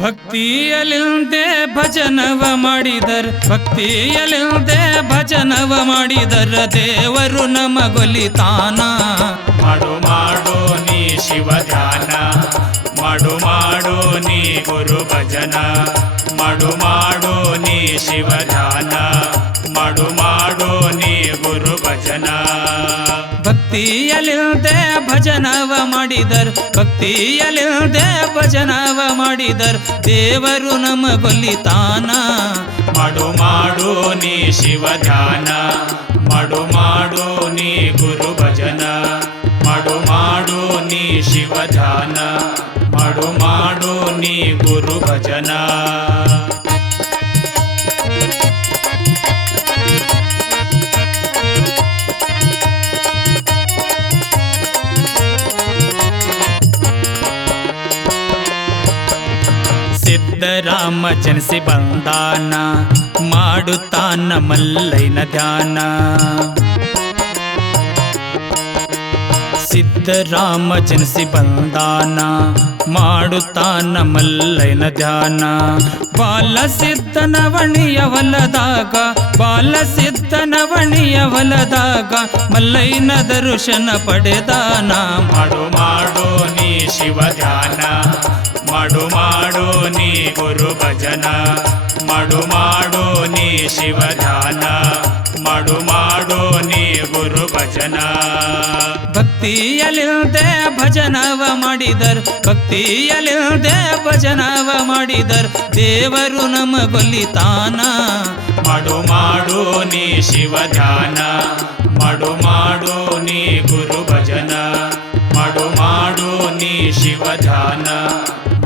ಭಕ್ತಿಯಲಿಲ್ದೆ ಭಜನವ ಮಾಡಿದರ್ ಭಕ್ತಿಯಲಿಲ್ದೆ ಭಜನವ ಮಾಡಿದರ ದೇವರು ನಮಗೊಲಿತಾನ. ಮಾಡು ಮಾಡು ನೀ ಶಿವ ಧ್ಯಾನ, ಮಾಡು ಮಾಡು ನೀ ಗುರು ಭಜನ, ಮಾಡು ಮಾಡು ನೀ ಶಿವ ಧ್ಯಾನ, ಮಾಡು ಮಾಡು ನೀ ಗುರು ಭಜನ. ಭಕ್ತಿಯಲಿಲ್ದೆ ಭಜನವ ಮಾಡಿದರ್ ಭಕ್ತಿಯಲಿಲ್ದೆ ಭಜನವ ಮಾಡಿದರ್ ದೇವರು ನಮಗೊಲಿತಾನ. ಮಾಡು ಮಾಡು ನೀ ಶಿವ ಧ್ಯಾನ, ಮಾಡು ಮಾಡು ನೀ ಗುರು ಭಜನ, ಮಾಡು ಮಾಡು ನೀ ಶಿವ ಧ್ಯಾನ, ಮಾಡು ಮಾಡು ನೀ ಗುರು ಭಜನ. ಸಿದ್ಧರಾಮ ಜನಿಸಿ ಬಂದಾನ, ಮಾಡುತ್ತಾನ ಮಲ್ಲಯ್ಯನ ಧ್ಯಾನ. ಸಿದ್ಧರಾಮ ಜನಿಸಿ ಬಂದಾನ, ಮಾಡುತ್ತಾನ ಮಲ್ಲಯ್ಯನ ಧ್ಯಾನ. ಬಾಲಸಿದ್ಧನವಣಿಯ ಹೊಲದಾಗ ಬಾಲಸಿದ್ಧನವಣಿಯ ಹೊಲದಾಗ ಮಲ್ಲಯ್ಯನ ದರ್ಶನ ಪಡೆದಾನ. ಮಾಡು ಮಾಡು ನೀ ಶಿವ ಧ್ಯಾನ, ಮಾಡು ಮಾಡು ನೀ ಗುರು ಭಜನ, ಮಾಡು ಮಾಡು ನೀ ಶಿವ ಧ್ಯಾನ, ಮಾಡು ಮಾಡು ನೀ ಗುರು ಭಜನ. ಭಕ್ತಿಯಲಿಲ್ದೆ ಭಜನವ ಮಾಡಿದರ್ ಭಕ್ತಿಯಲಿಲ್ದೆ ಭಜನವ ಮಾಡಿದರ್ ದೇವರು ನಮಗೊಲಿತಾನ. ಮಾಡು ಮಾಡು ನೀ ಶಿವ ಧ್ಯಾನ, ಮಾಡು ಮಾಡು ನೀ ಗುರು ಭಜನ, ಮಾಡು ಮಾಡು ನೀ ಶಿವ ಧ್ಯಾನ,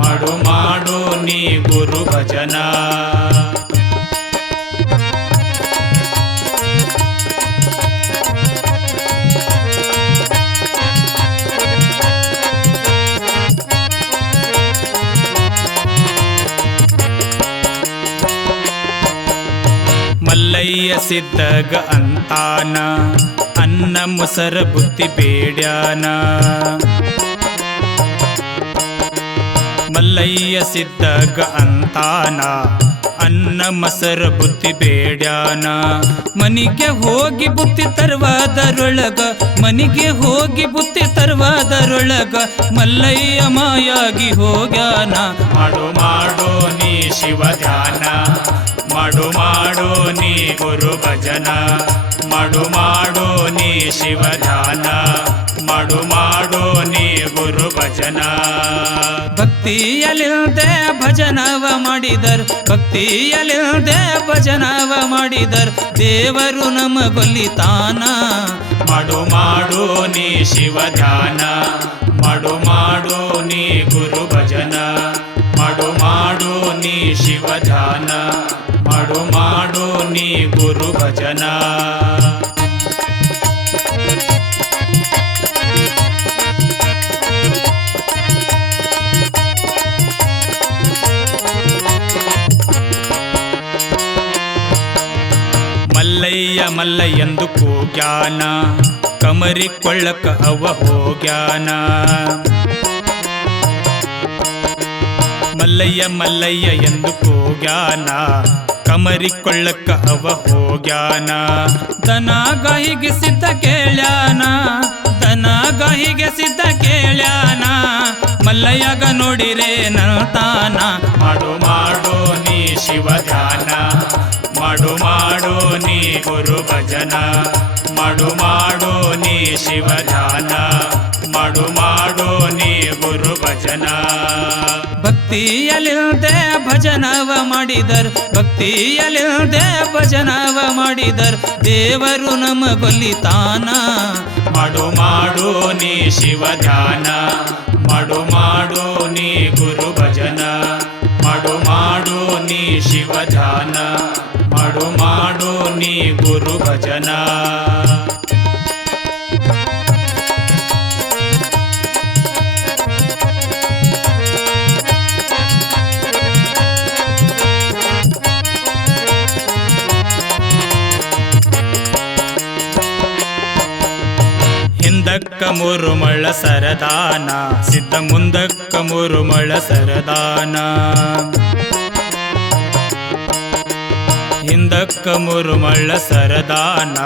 ಮಾಡು ಮಾಡು ನೀ ಗುರು ಭಜನ. ಮಲ್ಲಯ್ಯ ಸಿದ್ಧಗ ಅಂತಾನ, ಅನ್ನ ಮೊಸರ ಬುತ್ತಿ ಬೇಡ್ಯಾನ. ಮಲ್ಲಯ್ಯ ಸಿದ್ಧಗ ಅಂತಾನ, ಅನ್ನ ಮೊಸರ ಬುತ್ತಿ ಬೇಡ್ಯಾನ. ಮನಿಗೆ ಹೋಗಿ ಬುತ್ತಿ ತರುವಾದರೊಳಗ ಮನಿಗೆ ಹೋಗಿ ಬುತ್ತಿ ತರುವಾದರೊಳಗ ಮಲ್ಲಯ್ಯ ಮಾಯಾಗಿ ಹೋಗ್ಯಾನ. ಮಾಡು ಮಾಡು ನೀ ಶಿವ ಧ್ಯಾನ, ಮಾಡು ಮಾಡು ನೀ ಗುರು ಭಜನ, ಮಾಡು ಮಾಡು ನೀ ಶಿವ ಧ್ಯಾನ, ಮಾಡು ಮಾಡು ನೀ ಗುರು ಭಜನ. ಭಕ್ತಿಯಲಿಲ್ದೆ ಭಜನವ ಮಾಡಿದರ್ ಭಕ್ತಿಯಲಿಲ್ದೆ ಭಜನವ ಮಾಡಿದರ್ ದೇವರು ನಮಗೊಲಿತಾನ. ಮಾಡು ಮಾಡು ನೀ ಶಿವ ಧ್ಯಾನ, ಮಾಡು ಮಾಡು ನೀ ಗುರು ಭಜನ, ಮಾಡು ಮಾಡು ನೀ ಶಿವ ಧ್ಯಾನ, ಮಾಡು ಮಾಡು ನೀ ಗುರು ಭಜನ. ಮಲ್ಲಯ್ಯ ಮಲ್ಲಯ್ಯಂದು ಕೂಗ್ಯಾನ, ಕಮರಿಕೊಳ್ಳಕ ಅವ ಹೋಗ್ಯಾನ. ಮಲ್ಲಯ್ಯ ಮಲ್ಲಯ್ಯ ಎಂದು ಕೂಗ್ಯಾನ, ಕಮರಿಕೊಳ್ಳಕ ಅವ ಹೋಗ್ಯಾನ. ದನ ಗಾಯಿಗೆ ಸಿದ್ಧ ಕೇಳ್ಯಾನ, ದನ ಗಾಯಿಗೆ ಸಿದ್ಧ ಕೇಳ್ಯಾನ. ಮಲ್ಲಯ್ಯಗ ನೋಡಿರೆ ನಲ್ತಾನ. ಮಾಡು ಮಾಡು ನೀ ಶಿವ ಧ್ಯಾನ, ಮಾಡು ಮಾಡು ನೀ ಗುರು ಭಜನ, ಮಾಡು ಮಾಡು ನೀ ಶಿವ ಧ್ಯಾನ, ಮಾಡು ಮಾಡು ನೀ ಗುರು ಭಜನ. ಭಕ್ತಿಯಲಿಲ್ದೆ ಭಜನವ ಮಾಡಿದರ್ ಭಕ್ತಿಯಲಿಲ್ದೆ ಭಜನವ ಮಾಡಿದರ್ ದೇವರು ನಮಗೊಲಿತಾನ. ಮಾಡು ಮಾಡು ನೀ ಶಿವ ಧ್ಯಾನ, ಮಾಡು ಮಾಡು ನೀ ಗುರು ಭಜನ, ಮಾಡು ಮಾಡು ನೀ ಶಿವ ಧ್ಯಾನ, ಮಾಡು ಮಾಡು ನೀ ಗುರು ಭಜನ. ಹಿಂದಕ್ಕ ಮೂರು ಮಳ್ಳ ಸರದಾನ ಸಿದ್ಧ ಮುಂದಕ್ಕ ಮೂರು ಮಳ್ಳ ಸರದಾನ ಹಿಂದಕ್ಕ ಮೂರು ಮಳ್ಳ ಸರದಾನ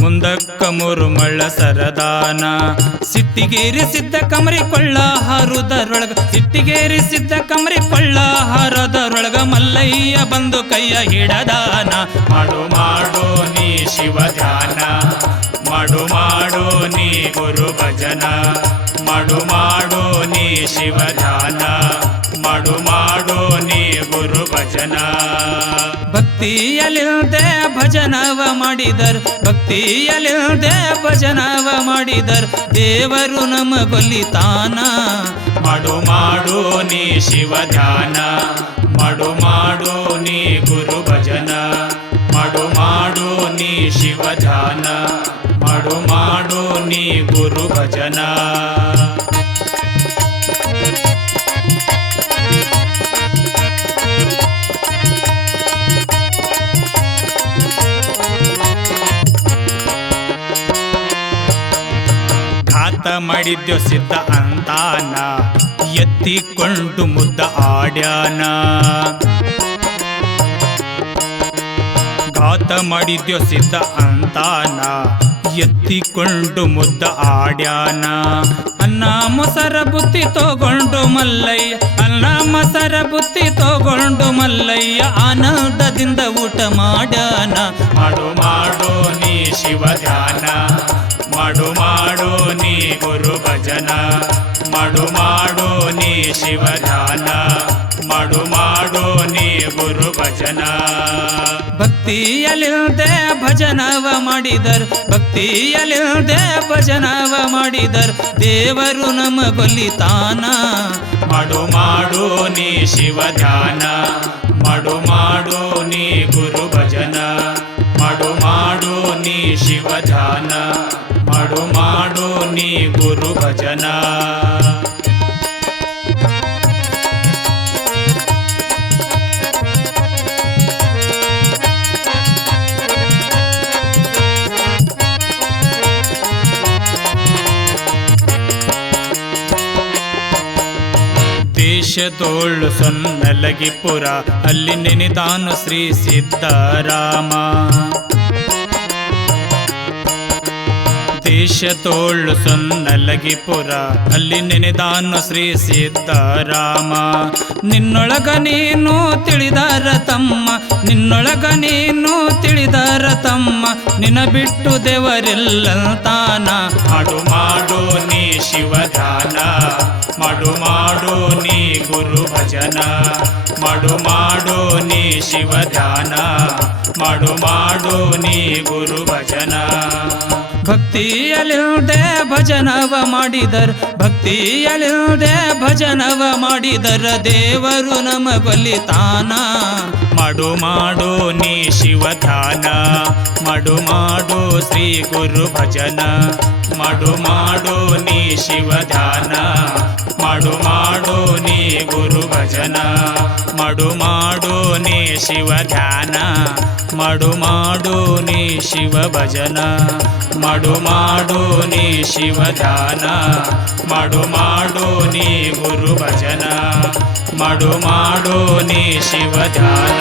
ಮುಂದಕ್ಕ ಮೂರು ಮಳ್ಳ ಸರದಾನ ಸಿಟ್ಟಿಗೇರಿ ಸಿದ್ಧ ಕಮರಿ ಕೊಳ್ಳ ಹಾರುದರೊಳಗ ಸಿಟ್ಟಿಗೇರಿ ಸಿದ್ಧ ಕಮರಿ ಕೊಳ್ಳ ಹಾರದರೊಳಗ ಮಲ್ಲಯ್ಯ ಬಂದು ಕೈಯ ಹಿಡದಾನ ಮಾಡು ಮಾಡು ನೀ ಶಿವ ಧ್ಯಾನ ಮಾಡು ಮಾಡು ನೀ ಗುರು ಭಜನ ಮಾಡು ಮಾಡು ನೀ ಶಿವ ಧ್ಯಾನ ಮಾಡು ಮಾಡು ನೀ ಗುರು ಭಜನ ಭಕ್ತಿಯಲ್ಲಿಲ್ದೆ ಭಜನವ ಮಾಡಿದರ್ ಭಕ್ತಿಯಲ್ಲಿಲ್ದೆ ಭಜನವ ಮಾಡಿದರ್ ದೇವರು ನಮಗೊಲಿತಾನ ಮಾಡು ಮಾಡು ನೀ ಶಿವ ಧ್ಯಾನ ಮಾಡು ಮಾಡು ನೀ ಗುರು ಭಜನ ಮಾಡು ಮಾಡು ನೀ ಶಿವ ಧ್ಯಾನ ಮಾಡು ಮಾಡು ನೀ ಗುರು ಭಜನ ಘಾತ ಮಾಡಿದ್ಯೋ ಸಿದ್ಧ ಅಂತಾನ ಎತ್ತಿಕೊಂಡು ಮುದ್ದ ಆಡ್ಯಾನ ಘಾತ ಮಾಡಿದ್ಯೋ ಸಿದ್ಧ ಅಂತಾನ ಎತ್ತಿಕೊಂಡು ಮುದ್ದ ಆಡ್ಯಾನ ಅನ್ನ ಮೊಸರ ಬುತ್ತಿ ತಗೊಂಡು ಮಲ್ಲಯ್ಯ ಅನ್ನ ಮೊಸರ ಬುತ್ತಿ ತಗೊಂಡು ಮಲ್ಲಯ್ಯ ಆನಂದದಿಂದ ಊಟ ಮಾಡ್ಯಾನ ಮಾಡು ಮಾಡು ನೀ ಶಿವ ಧ್ಯಾನ ಮಾಡು ಮಾಡು ನೀ ಗುರು ಭಜನ ಮಾಡು ಮಾಡು ನೀ ಶಿವ ಧ್ಯಾನ ಮಾಡು ಮಾಡು ನೀ ಗುರು ಭಜನ ಭಕ್ತಿಯಲ್ಲಿಲ್ದೆ ಭಜನವ ಮಾಡಿದರ್ ಭಕ್ತಿಯಲ್ಲಿಲ್ದೆ ಭಜನವ ಮಾಡಿದರ್ ದೇವರು ನಮಗೊಲಿತಾನ ಮಾಡು ಮಾಡು ನೀ ಶಿವ ಧ್ಯಾನ ಮಾಡು ಮಾಡು ನೀ ಗುರು ಭಜನ ಮಾಡು ಮಾಡು ನೀ ಶಿವ ಧ್ಯಾನ ಮಾಡು ಮಾಡು ನೀ ಗುರು ಭಜನ ದೇಶದೋಳು ಸೊನ್ನಲಗಿಪುರ ಅಲ್ಲಿ ನೆನೆದಾನು ಶ್ರೀ ಸಿದ್ಧರಾಮ ದೇಶದೋಳು ಸೊನ್ನಲಗಿಪುರ ಅಲ್ಲಿ ನೆನೆದಾನು ಶ್ರೀ ಸಿದ್ಧರಾಮ ನಿನ್ನೊಳಗ ನೀನು ತಿಳಿದಾರ ತಮ್ಮ ನಿನ್ನೊಳಗ ನೀನು ತಿಳಿದಾರ ತಮ್ಮ ನಿನ್ನ ಬಿಟ್ಟು ದೇವರಿಲ್ಲಂತಾನ ಮಾಡು ಮಾಡು ನೀ ಶಿವ ಧ್ಯಾನ ಮಾಡು ಮಾಡು ನೀ ಗುರು ಭಜನ ಮಾಡು ಮಾಡು ನೀ ಶಿವ ಧ್ಯಾನ ಮಾಡು ಮಾಡು ನೀ ಗುರು ಭಜನ ಭಕ್ತಿಯಲ್ಲಿಲ್ದೆ ಭಜನವ ಮಾಡಿದರ್ ಭಕ್ತಿಯಲ್ಲಿಲ್ದೆ ಭಜನವ ಮಾಡಿದರ ದೇವರು ನಮಗೊಲಿತಾನ ಮಾಡು ಮಾಡು ನೀ ಶಿವ ಧ್ಯಾನ ಮಾಡು ಮಾಡು ಶ್ರೀ ಗುರು ಭಜನ ಮಾಡು ಮಾಡು ನೀ ಶಿವ ಧ್ಯಾನ ಮಾಡು ಮಾಡು ನೀ ಗುರು ಭಜನ ಮಾಡು ಮಾಡು ನೀ ಶಿವ ಧ್ಯಾನ ಮಾಡು ಮಾಡು ನೀ ಶಿವ ಭಜನ ಮಾಡು ಮಾಡು ನೀ ಶಿವ ಧ್ಯಾನ ಮಾಡು ಮಾಡು ನೀ ಗುರು ಭಜನ ಮಾಡು ಮಾಡು ನೀ ಶಿವ ಧ್ಯಾನ